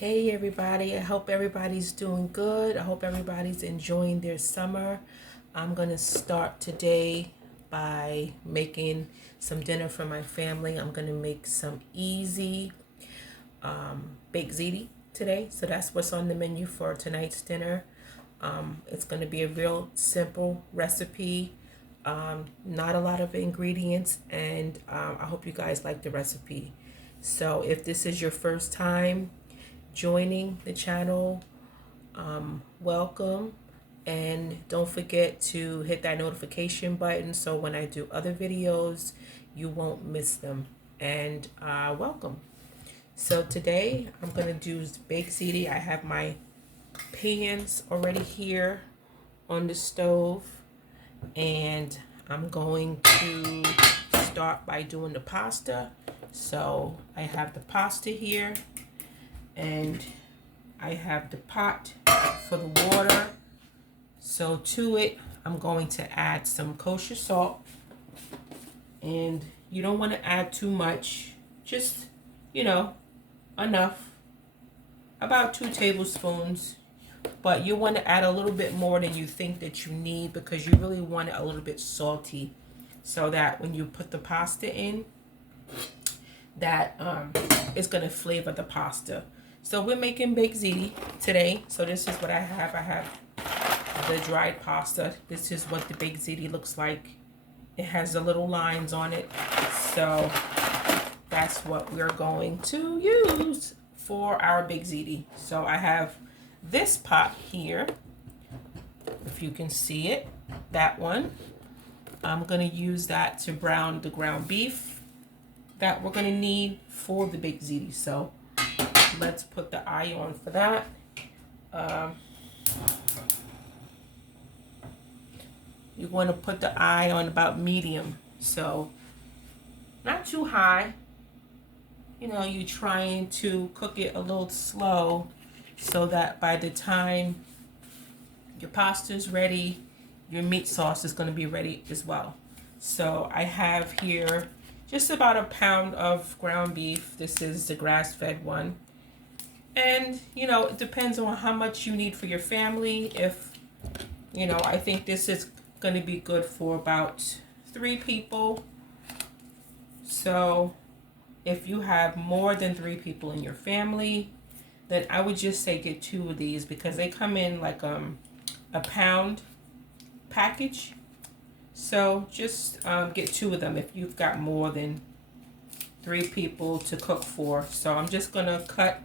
Hey everybody, I hope everybody's doing good. I hope everybody's enjoying their summer. I'm going to start today by making some dinner for my family. I'm going to make some easy baked ziti today. So that's what's on the menu for tonight's dinner. It's going to be a real simple recipe, not a lot of ingredients, and I hope you guys like the recipe. So if this is your first time joining the channel, welcome, and don't forget to hit that notification button so when I do other videos you won't miss them. And welcome. So today I'm going to do baked ziti. I have my pans already here on the stove, and I'm going to start by doing the pasta. So I have the pasta here, and I have the pot for the water. So to it, I'm going to add some kosher salt, and you don't want to add too much, just, enough, about 2 tablespoons, but you want to add a little bit more than you think that you need because you really want it a little bit salty, so that when you put the pasta in, that it's going to flavor the pasta. So we're making baked ziti today. So this is what I have. I have the dried pasta. This is what the baked ziti looks like. It has the little lines on it. So that's what we're going to use for our baked ziti. So I have this pot here, if you can see it, that one. I'm going to use that to brown the ground beef that we're going to need for the baked ziti. So let's put the eye on for that. You want to put the eye on about medium, so not too high. You're trying to cook it a little slow so that by the time your pasta is ready, your meat sauce is going to be ready as well. So I have here just about a pound of ground beef. This is the grass-fed one. And, it depends on how much you need for your family. If, I think this is going to be good for about 3 people. So if you have more than 3 people in your family, then I would just say get 2 of these because they come in like a pound package. So just get 2 of them if you've got more than 3 people to cook for. So I'm just going to cut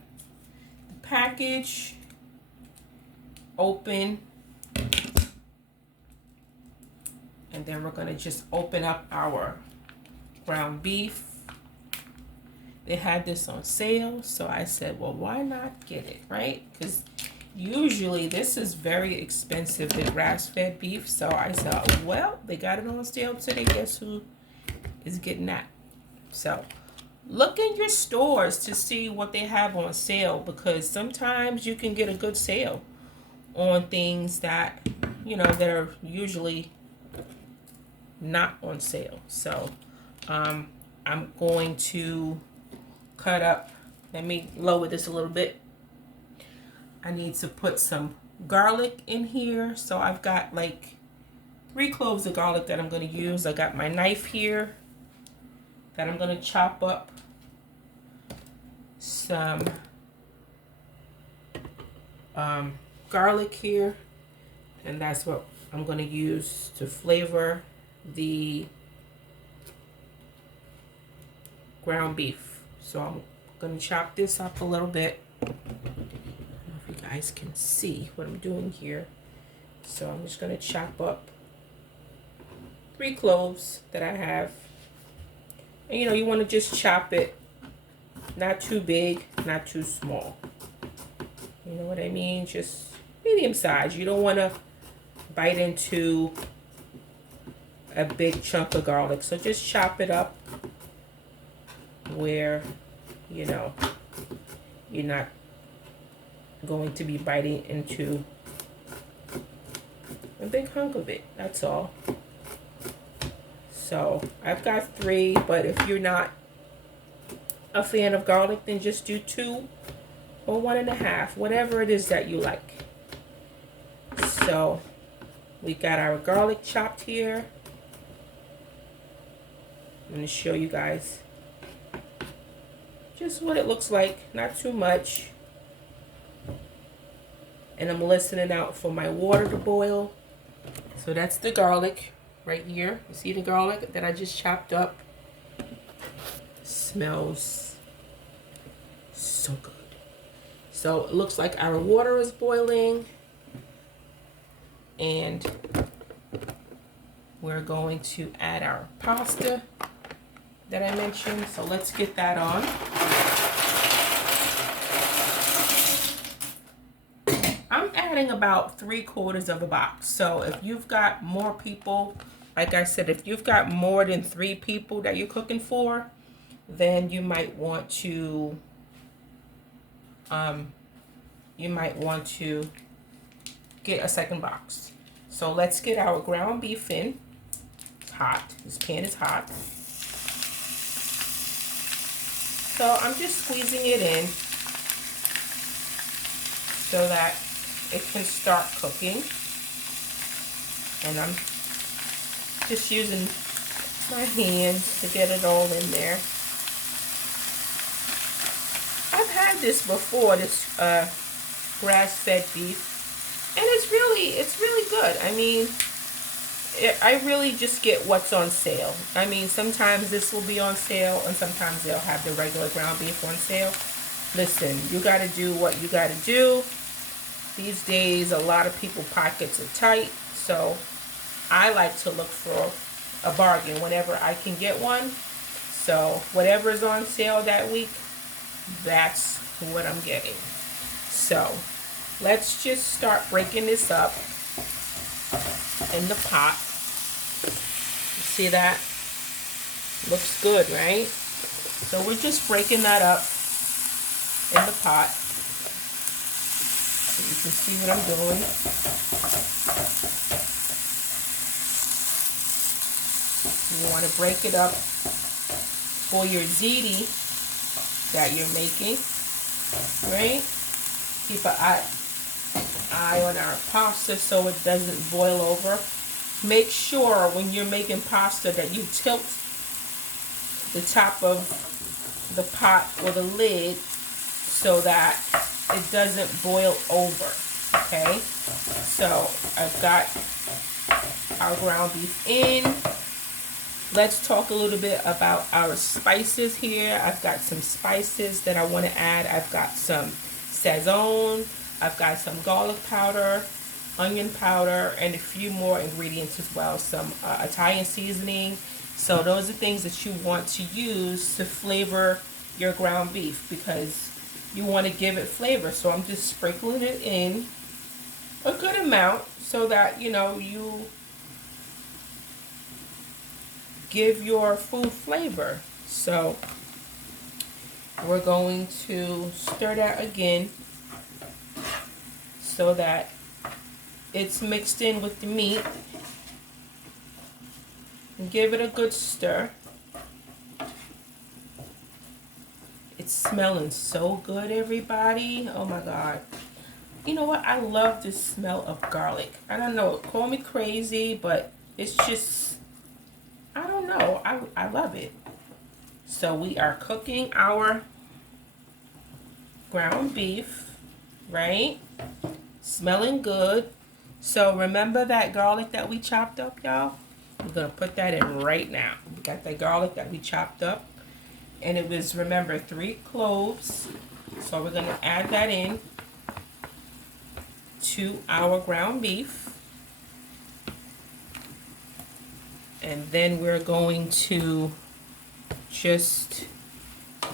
the package open, and then we're going to just open up our ground beef. They had this on sale, so I said, well, why not get it, right? Because usually this is very expensive, the grass-fed beef. So I said, well, they got it on sale today. Guess who is getting that? So look in your stores to see what they have on sale, because sometimes you can get a good sale on things that, that are usually not on sale. So I'm going to cut up. Let me lower this a little bit. I need to put some garlic in here. So I've got like 3 cloves of garlic that I'm going to use. I got my knife here that I'm going to chop up some garlic here, and that's what I'm going to use to flavor the ground beef. So I'm going to chop this up a little bit. I don't know if you guys can see what I'm doing here. So I'm just going to chop up 3 cloves that I have. And you want to just chop it not too big, not too small. You know what I mean? Just medium size. You don't want to bite into a big chunk of garlic. So just chop it up where, you're not going to be biting into a big hunk of it. That's all. So I've got 3, but if you're not a fan of garlic, then just do 2 or 1.5, whatever it is that you like. So we got our garlic chopped here. I'm going to show you guys just what it looks like, not too much. And I'm listening out for my water to boil. So that's the garlic right here. You see the garlic that I just chopped up? Smells so good. So it looks like our water is boiling. And we're going to add our pasta that I mentioned. So let's get that on. I'm adding about 3/4 of a box. So if you've got more people, like I said, if you've got more than 3 people that you're cooking for, then you might want to get a second box. So let's get our ground beef in. It's hot. This pan is hot. So I'm just squeezing it in so that it can start cooking. And I'm just using my hands to get it all in there. I've had this before, this grass-fed beef. And it's really good. I mean, I really just get what's on sale. I mean, sometimes this will be on sale, and sometimes they'll have the regular ground beef on sale. Listen, you got to do what you got to do. These days, a lot of people pockets are tight, so I like to look for a bargain whenever I can get one. So whatever is on sale that week, that's what I'm getting. So let's just start breaking this up in the pot. See that? Looks good, right? So we're just breaking that up in the pot. So you can see what I'm doing. You want to break it up for your ziti that you're making, right? Keep an eye on our pasta so it doesn't boil over. Make sure when you're making pasta that you tilt the top of the pot or the lid so that it doesn't boil over, okay? So I've got our ground beef in. Let's talk a little bit about our spices here. I've got some spices that I want to add. I've got some Sazon, I've got some garlic powder, onion powder, and a few more ingredients as well. Some Italian seasoning. So those are things that you want to use to flavor your ground beef because you want to give it flavor. So I'm just sprinkling it in a good amount so that, you know, you give your food flavor. So we're going to stir that again so that it's mixed in with the meat. And give it a good stir. It's smelling so good, everybody. Oh my God. You know what? I love the smell of garlic. I don't know. Call me crazy, but it's just, I don't know. I love it. So we are cooking our ground beef, right? Smelling good. So remember that garlic that we chopped up, y'all? We're going to put that in right now. We got that garlic that we chopped up. And it was, remember, 3 cloves. So we're going to add that in to our ground beef. And then we're going to just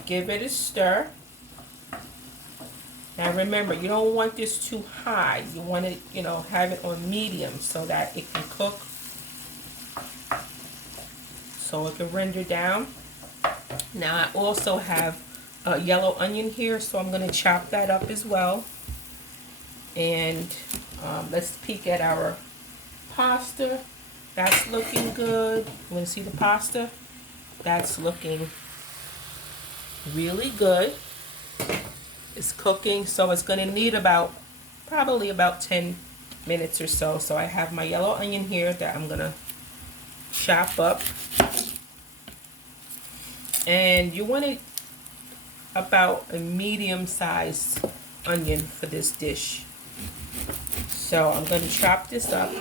give it a stir. Now remember, you don't want this too high. You want to, you know, have it on medium so that it can cook. So it can render down. Now I also have a yellow onion here, so I'm going to chop that up as well. And let's peek at our pasta. That's looking good. You want to see the pasta? That's looking really good. is cooking, so it's going to need probably about 10 minutes or so. So I have my yellow onion here that I'm going to chop up. And you want it about a medium-sized onion for this dish. So I'm going to chop this up.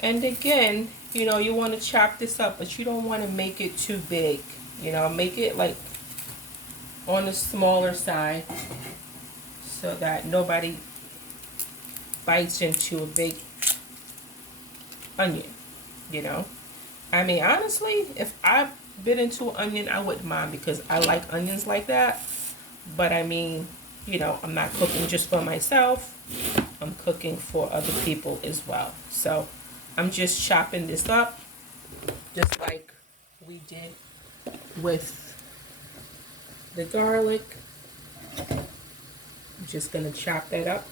And again, you know, you want to chop this up, but you don't want to make it too big. You know, make it like on the smaller side so that nobody bites into a big onion, you know. I mean, honestly, if I bit into an onion, I wouldn't mind because I like onions like that. But I mean, you know, I'm not cooking just for myself. I'm cooking for other people as well. So I'm just chopping this up just like we did with the garlic. I'm just going to chop that up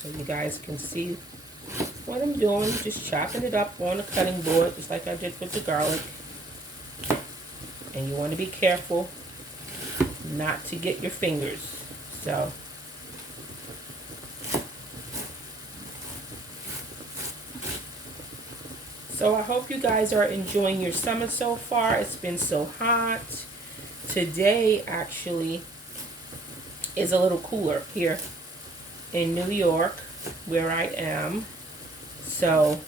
so you guys can see what I'm doing. Just chopping it up on the cutting board just like I did with the garlic. And you want to be careful not to get your fingers. So I hope you guys are enjoying your summer so far. It's been so hot. Today actually is a little cooler here in New York where I am. So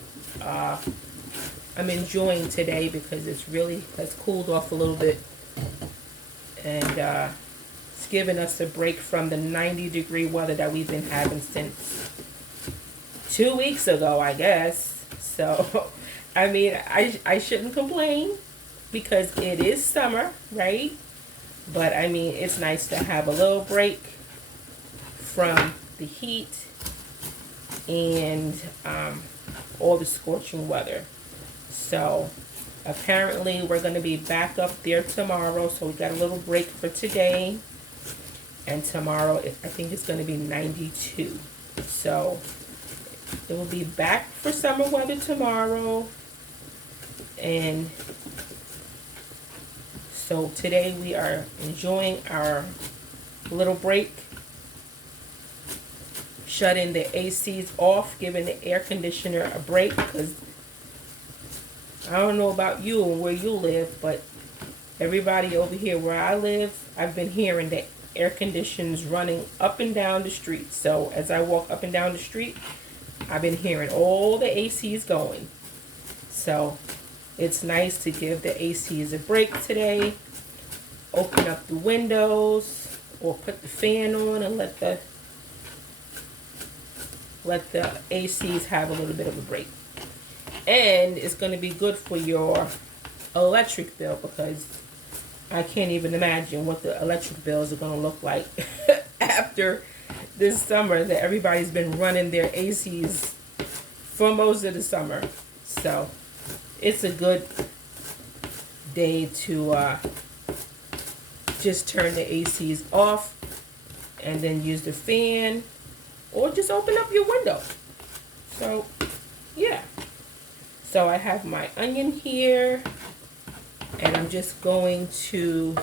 I'm enjoying today because it's really has cooled off a little bit. And it's given us a break from the 90-degree weather that we've been having since 2 weeks ago, I guess. So, I mean, I shouldn't complain because it is summer, right? But, I mean, it's nice to have a little break from the heat and all the scorching weather. So, apparently, we're going to be back up there tomorrow. So, we got a little break for today. And tomorrow, I think it's going to be 92. So, it will be back for summer weather tomorrow. And so today we are enjoying our little break. Shutting the ACs off, giving the air conditioner a break. Because I don't know about you and where you live, but everybody over here where I live, I've been hearing the air conditioners running up and down the street. So as I walk up and down the street, I've been hearing all the ACs going. So it's nice to give the ACs a break today. Open up the windows or put the fan on and let the ACs have a little bit of a break. And it's going to be good for your electric bill because I can't even imagine what the electric bills are going to look like after this summer that everybody's been running their ACs for most of the summer. So it's a good day to just turn the ACs off and then use the fan or just open up your window. So yeah. So I have my onion here and I'm just going to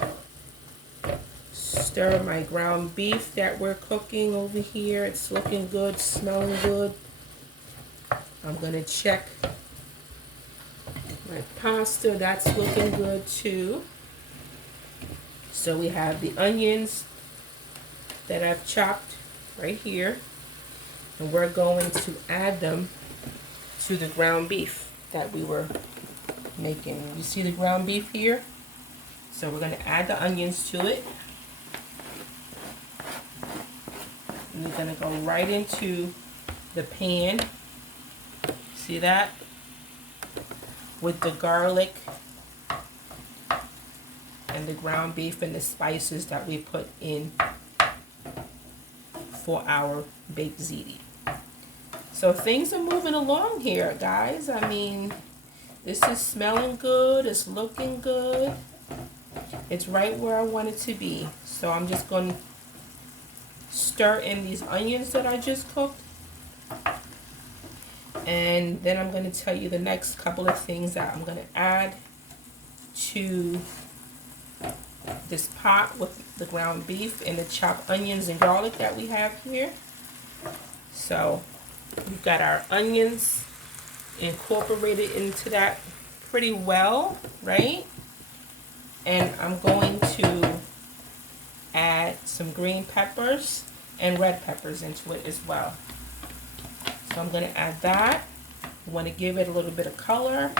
stir my ground beef that we're cooking over here. It's looking good, smelling good. I'm going to check my pasta. That's looking good too. So we have the onions that I've chopped right here. And we're going to add them to the ground beef that we were making. You see the ground beef here? So we're going to add the onions to it. And you're going to go right into the pan. See that? With the garlic and the ground beef and the spices that we put in for our baked ziti. So things are moving along here, guys. I mean, this is smelling good. It's looking good. It's right where I want it to be. So I'm just going to stir in these onions that I just cooked. And then I'm going to tell you the next couple of things that I'm going to add to this pot with the ground beef and the chopped onions and garlic that we have here. So we've got our onions incorporated into that pretty well, right? And I'm going to add some green peppers and red peppers into it as well. So I'm going to add that. I want to give it a little bit of color.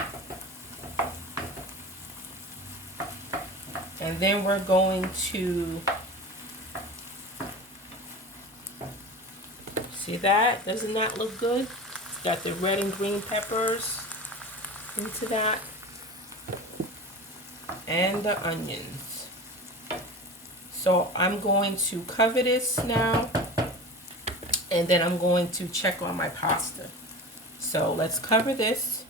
And then we're going to, see that? Doesn't that look good? It's got the red and green peppers into that. And the onions. So I'm going to cover this now. And then I'm going to check on my pasta. So let's cover this.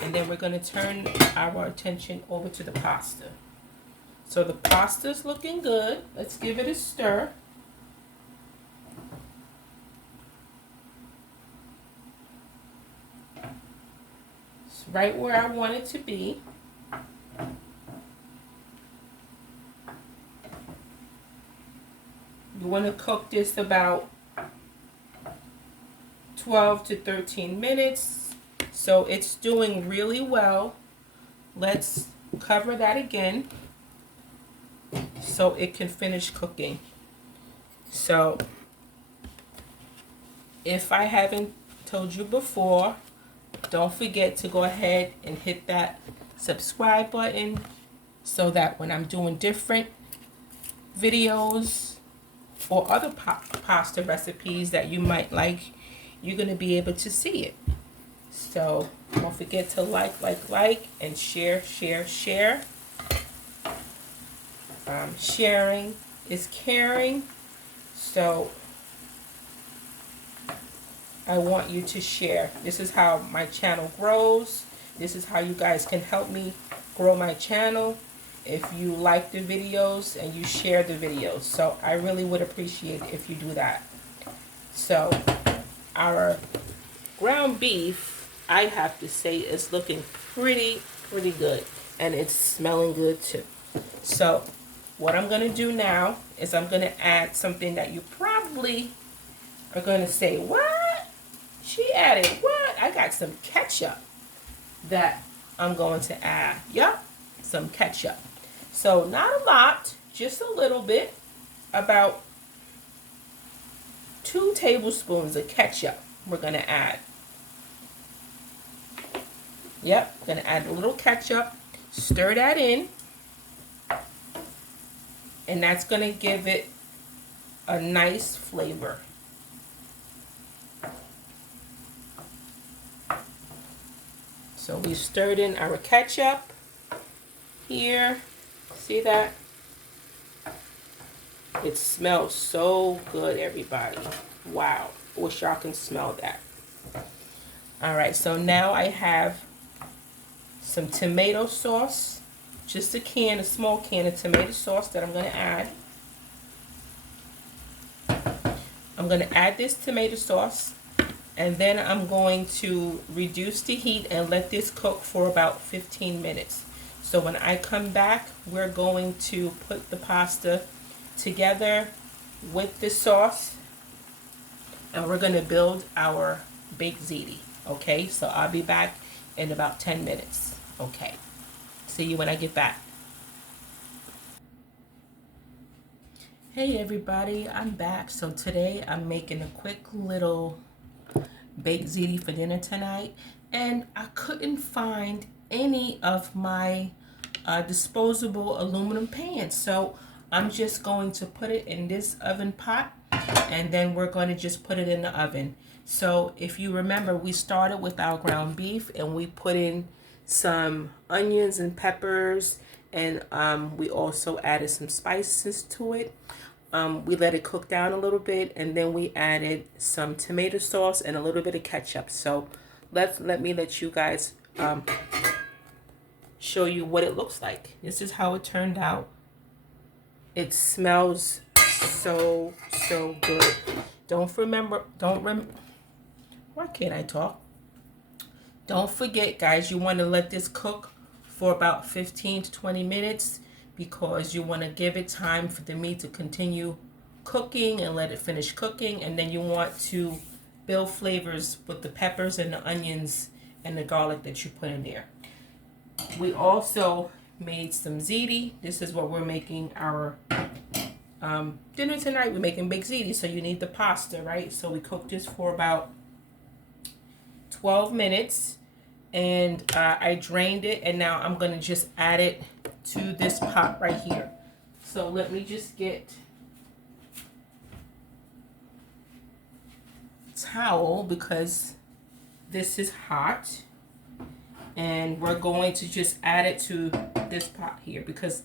And then we're going to turn our attention over to the pasta. So the pasta's looking good. Let's give it a stir. It's right where I want it to be. You want to cook this about 12 to 13 minutes. So it's doing really well. Let's cover that again so it can finish cooking. So if I haven't told you before, don't forget to go ahead and hit that subscribe button so that when I'm doing different videos or other pasta recipes that you might like, you're going to be able to see it. So don't forget to like, and share. Sharing is caring. So I want you to share. This is how my channel grows. This is how you guys can help me grow my channel. If you like the videos and you share the videos. So I really would appreciate it if you do that. So our ground beef, I have to say, is looking pretty good. And it's smelling good too. So what I'm going to do now is I'm going to add something that you probably are going to say, what? She added what? I got some ketchup that I'm going to add. Yep, some ketchup. So not a lot, just a little bit, about 2 tablespoons of ketchup we're going to add. Yep, going to add a little ketchup, stir that in, and that's going to give it a nice flavor. So we stirred in our ketchup here. See that? It smells so good, everybody. Wow. I wish y'all can smell that. Alright, so now I have some tomato sauce. Just a small can of tomato sauce that I'm going to add. I'm going to add this tomato sauce. And then I'm going to reduce the heat and let this cook for about 15 minutes. So when I come back, we're going to put the pasta together with the sauce. And we're going to build our baked ziti. Okay, so I'll be back in about 10 minutes. Okay, see you when I get back. Hey everybody, I'm back. So today I'm making a quick little baked ziti for dinner tonight, and I couldn't find any of my disposable aluminum pans, so I'm just going to put it in this oven pot, and then we're going to just put it in the oven. So if you remember, we started with our ground beef and we put in some onions and peppers, and we also added some spices to it. We let it cook down a little bit, and then we added some tomato sauce and a little bit of ketchup. So let me let you guys show you what it looks like. This is how it turned out. It smells so good. Why can't I talk? Don't forget, guys, you want to let this cook for about 15 to 20 minutes because you want to give it time for the meat to continue cooking and let it finish cooking. And then you want to build flavors with the peppers and the onions and the garlic that you put in there. We also made some ziti. This is what we're making our dinner tonight. We're making baked ziti, so you need the pasta, right? So we cooked this for about 12 minutes, and I drained it, and now I'm going to just add it to this pot right here. So let me just get a towel because this is hot, and we're going to just add it to this pot here because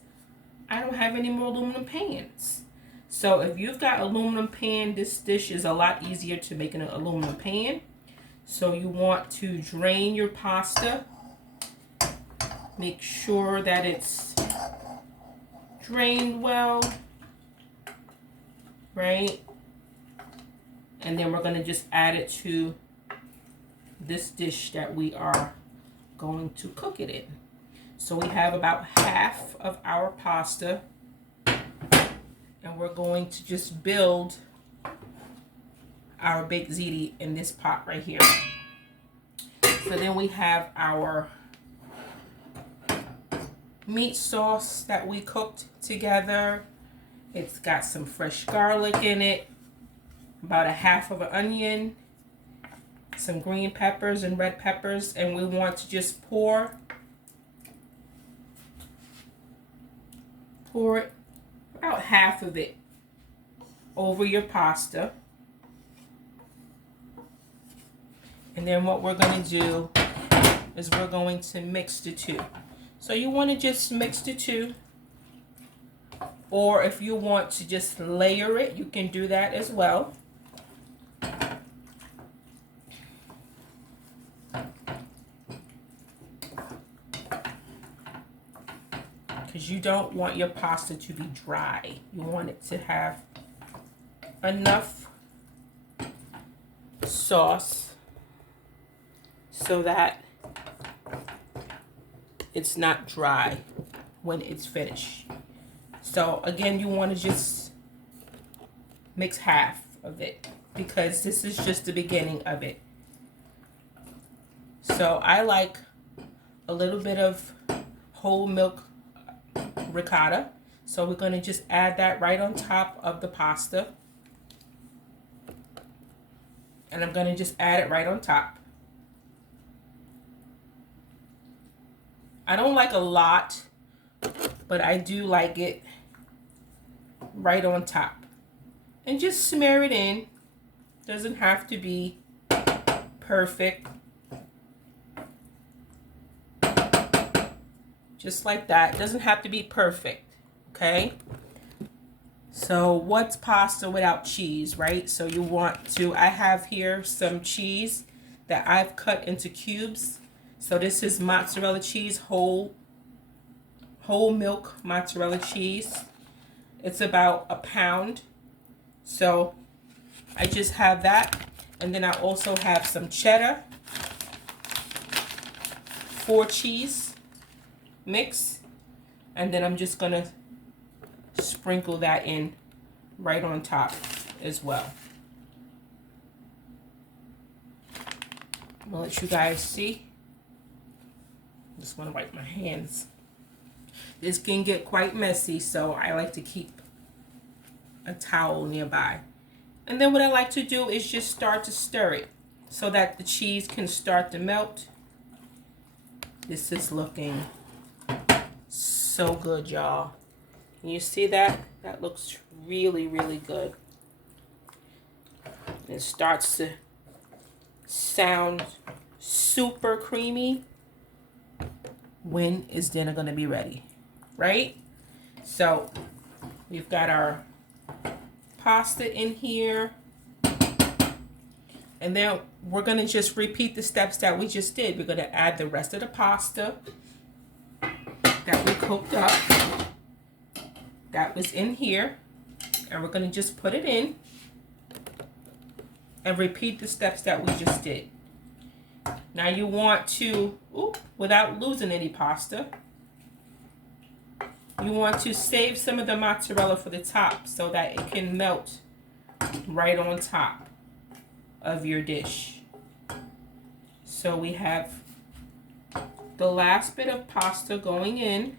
I don't have any more aluminum pans. So if you've got aluminum pan, this dish is a lot easier to make in an aluminum pan. So you want to drain your pasta. Make sure that it's drained well, right? And then we're going to just add it to this dish that we are going to cook it in. So we have about half of our pasta, and we're going to just build our baked ziti in this pot right here. So then we have our meat sauce that we cooked together. It's got some fresh garlic in it, about a half of an onion, some green peppers and red peppers, and we want to just pour it, about half of it, over your pasta. And then what we're going to do is we're going to mix the two. So you want to just mix the two, or if you want to just layer it, you can do that as well. Because you don't want your pasta to be dry. You want it to have enough sauce so that it's not dry when it's finished. So again, you want to just mix half of it because this is just the beginning of it. So I like a little bit of whole milk ricotta. So we're going to just add that right on top of the pasta. And I'm going to just add it right on top. I don't like a lot, but I do like it right on top. And just smear it in. Doesn't have to be perfect. Just like that. It doesn't have to be perfect. Okay? So what's pasta without cheese, right? So you want to, I have here some cheese that I've cut into cubes. So this is mozzarella cheese, whole milk mozzarella cheese. It's about a pound. So I just have that. And then I also have some cheddar, 4 cheese mix. And then I'm just going to sprinkle that in right on top as well. I'll let you guys see. Just want to wipe my hands. This can get quite messy, so I like to keep a towel nearby. And then what I like to do is just start to stir it so that the cheese can start to melt. This is looking so good, y'all. Can you see that? That looks really, really good. It starts to sound super creamy. When is dinner going to be ready? Right? So we've got our pasta in here. And then we're going to just repeat the steps that we just did. We're going to add the rest of the pasta that we cooked up. That was in here. And we're going to just put it in. And repeat the steps that we just did. Now you want to, without losing any pasta, You want to save some of the mozzarella for the top so that it can melt right on top of your dish. So we have the last bit of pasta going in.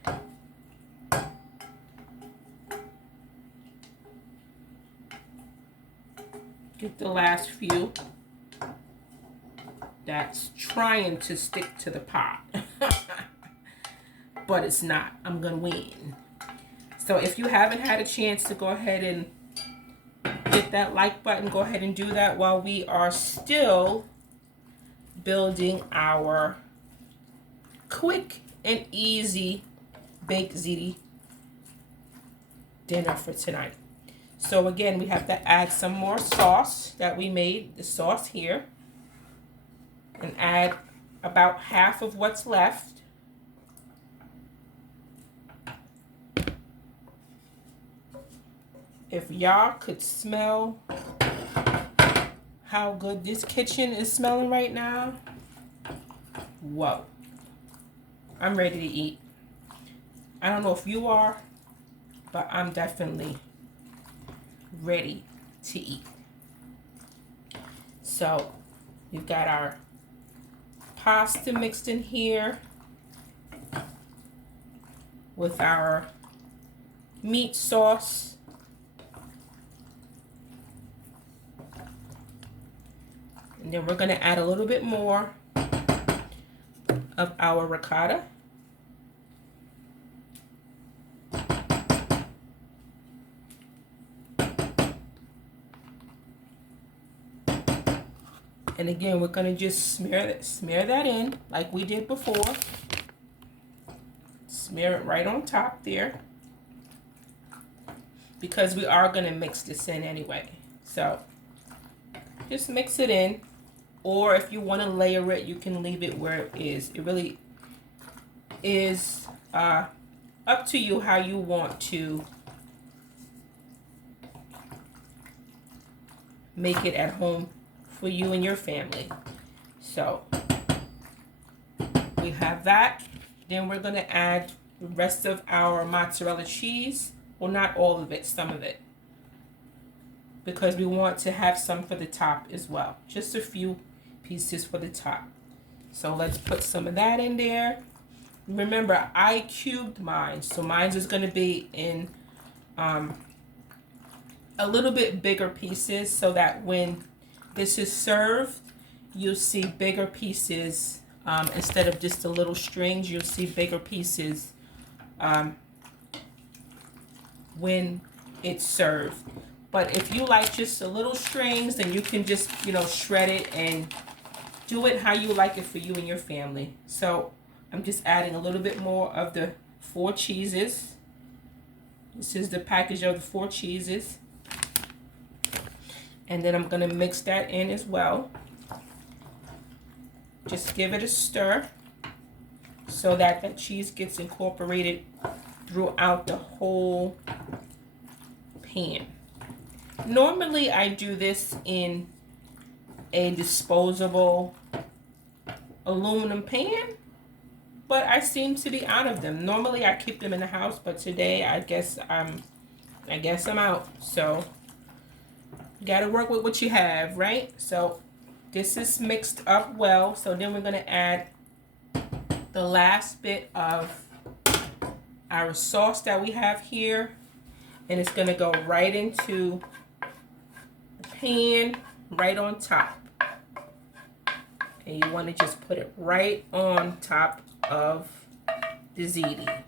Get the last few. That's trying to stick to the pot. But it's not. I'm gonna win. So if you haven't had a chance to go ahead and hit that like button, go ahead and do that while we are still building our quick and easy baked ziti dinner for tonight. So again, we have to add some more sauce that we made, the sauce here, and add about half of what's left. If y'all could smell how good this kitchen is smelling right now, whoa, I'm ready to eat. I don't know if you are, but I'm definitely ready to eat. So we've got our pasta mixed in here with our meat sauce. And then we're going to add a little bit more of our ricotta. And again, we're going to just smear that in like we did before. Smear it right on top there, because we are going to mix this in anyway. So just mix it in. Or if you want to layer it, you can leave it where it is. It really is up to you how you want to make it at home for you and your family. So we have that. Then we're going to add the rest of our mozzarella cheese. Well, not all of it, some of it, because we want to have some for the top as well. Just a few pieces for the top. So let's put some of that in there. Remember, I cubed mine, so mine is going to be in a little bit bigger pieces, so that when this is served, you'll see bigger pieces instead of just the little strings. You'll see bigger pieces when it's served. But if you like just the little strings, then you can just, shred it and do it how you like it for you and your family. So I'm just adding a little bit more of the 4 cheeses. This is the package of the 4 cheeses. And then I'm going to mix that in as well. Just give it a stir so that the cheese gets incorporated throughout the whole pan. Normally I do this in a disposable aluminum pan, but I seem to be out of them. Normally I keep them in the house, but today I guess I'm out. So you gotta work with what you have, right? So this is mixed up well. So then we're gonna add the last bit of our sauce that we have here, and it's gonna go right into the pan, right on top. And you want to just put it right on top of the ziti.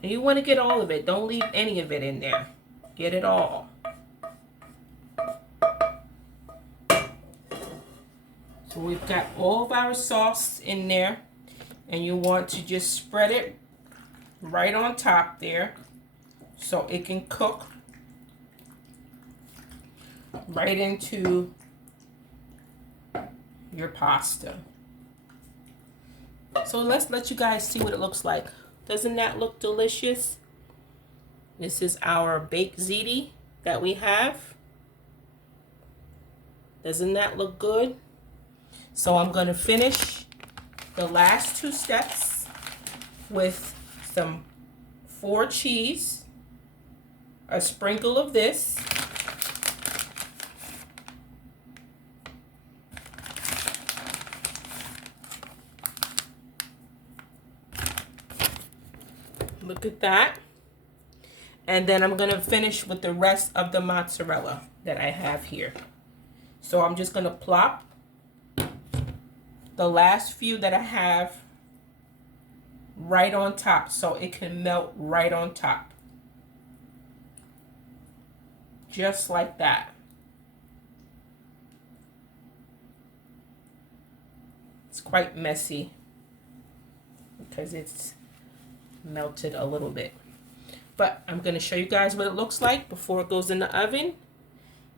And you want to get all of it. Don't leave any of it in there. Get it all. So we've got all of our sauce in there. And you want to just spread it right on top there so it can cook right into your pasta. So let's let you guys see what it looks like. Doesn't that look delicious? This is our baked ziti that we have. Doesn't that look good? So I'm going to finish the last two steps with some 4 cheese, a sprinkle of this, look at that, and then I'm going to finish with the rest of the mozzarella that I have here. So I'm just going to plop the last few that I have right on top so it can melt right on top. Just like that. It's quite messy because it's melted a little bit. But I'm going to show you guys what it looks like before it goes in the oven.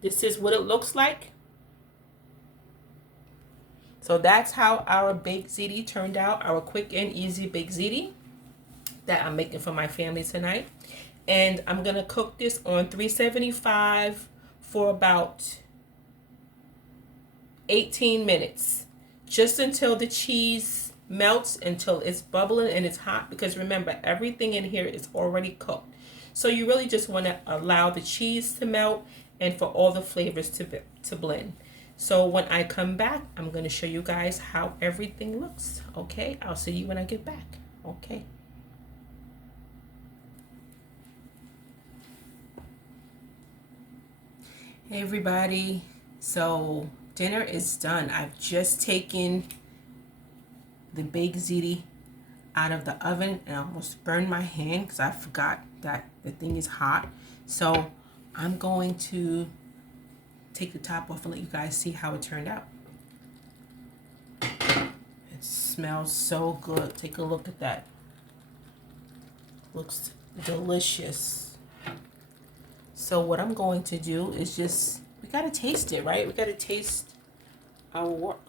This is what it looks like. So that's how our baked ziti turned out, our quick and easy baked ziti that I'm making for my family tonight. And I'm going to cook this on 375 for about 18 minutes. Just until the cheese melts, until it's bubbling and it's hot. Because remember, everything in here is already cooked. So you really just want to allow the cheese to melt and for all the flavors to blend. So when I come back, I'm going to show you guys how everything looks. Okay, I'll see you when I get back. Okay. Hey everybody, so dinner is done. I've just taken the baked ziti out of the oven and I almost burned my hand because I forgot that the thing is hot. So I'm going to take the top off and let you guys see how it turned out. It smells so good. Take a look at that. Looks delicious. So what I'm going to do is just, we got to taste it, right? We got to taste our work.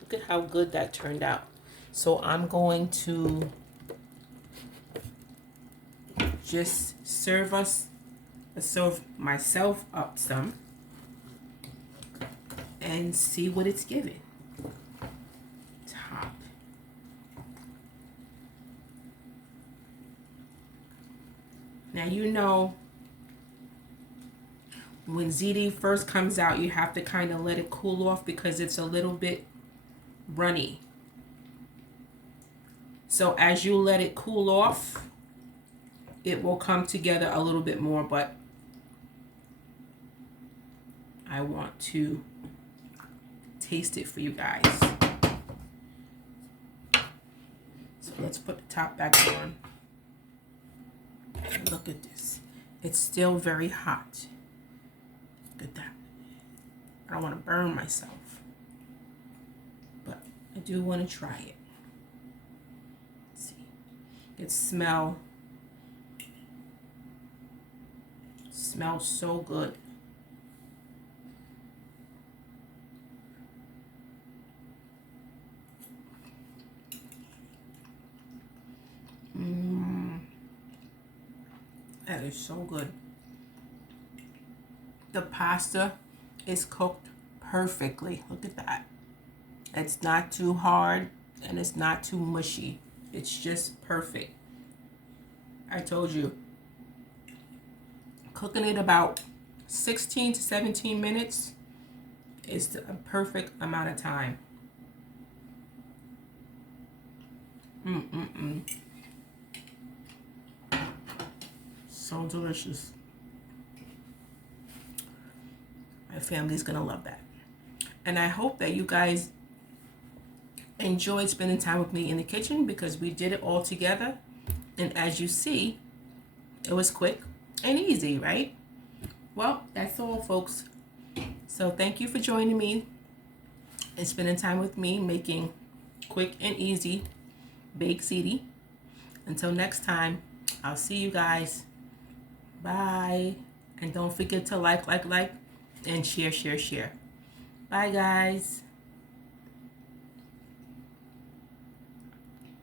Look at how good that turned out. So I'm going to just serve myself up some and see what it's giving. Top. Now you know when ziti first comes out, you have to kind of let it cool off because it's a little bit runny. So as you let it cool off, it will come together a little bit more, but I want to taste it for you guys. So let's put the top back on. And look at this. It's still very hot. Look at that. I don't want to burn myself, but I do want to try it. Let's see. It smells so good. That is so good. The pasta is cooked perfectly. Look at that. It's not too hard and it's not too mushy. It's just perfect. I told you. Cooking it about 16 to 17 minutes is a perfect amount of time. So delicious. My family's gonna love that. And I hope that you guys enjoyed spending time with me in the kitchen because we did it all together. And as you see, it was quick and easy, right? Well, that's all, folks. So thank you for joining me and spending time with me making quick and easy baked ziti. Until next time, I'll see you guys. Bye. And don't forget to like, and share. Bye, guys.